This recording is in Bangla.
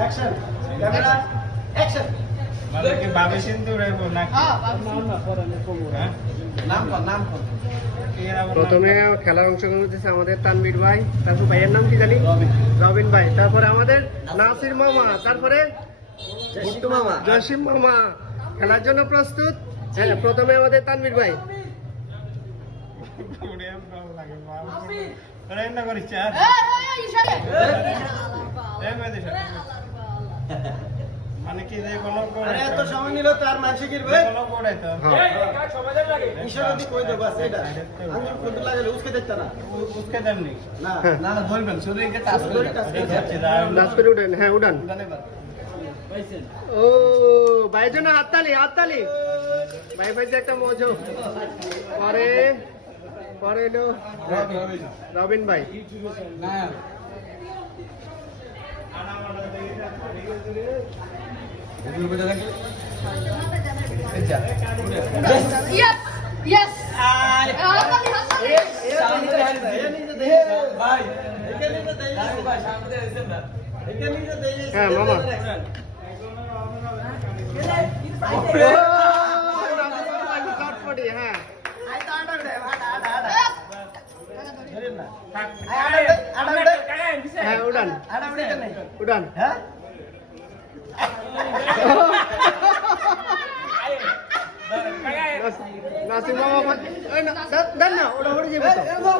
অ্যাকশন ক্যামেরা অ্যাকশন মানে কি বাবে সিন্ধু রাইবো নাকি নাম কর প্রথমে খেলার অংশগ্রহণ করতেছে আমাদের তানভীর ভাই, তারপর ভাইয়ের নাম কি জানি, রবিন ভাই, তারপরে আমাদের নাসির মামা, তারপরে মুট্টু মামা জসিম মামা। খেলার জন্য প্রস্তুত? হ্যাঁ, প্রথমে আমাদের তানভীর ভাই। রান্না করিস মানে কি যে কোনো আরে এত সময় নিল তার মানসিক গিরবে কোনো কোড়াই তো ইশারা দি কই দেব আছে এটা আমি কোন লাগালে উসকে দেখতা না উসকে দেননি না না না ধরবেন শরীরকে টাচ করে নাচ করে উঠেন, হ্যাঁ উঠান। ও ভাইয়ের জন্য হাততালি, হাততালি। ভাই ভাই যে একটা মজা। পরে পরে এলো রবিন ভাই। Yes, yes. হ্যাঁ মামা। হ্যাঁ হ্যাঁ উড়ান উড়ান। হ্যাঁ নাসিম মামা দেন না, ওটা উড়ে যাবে তো।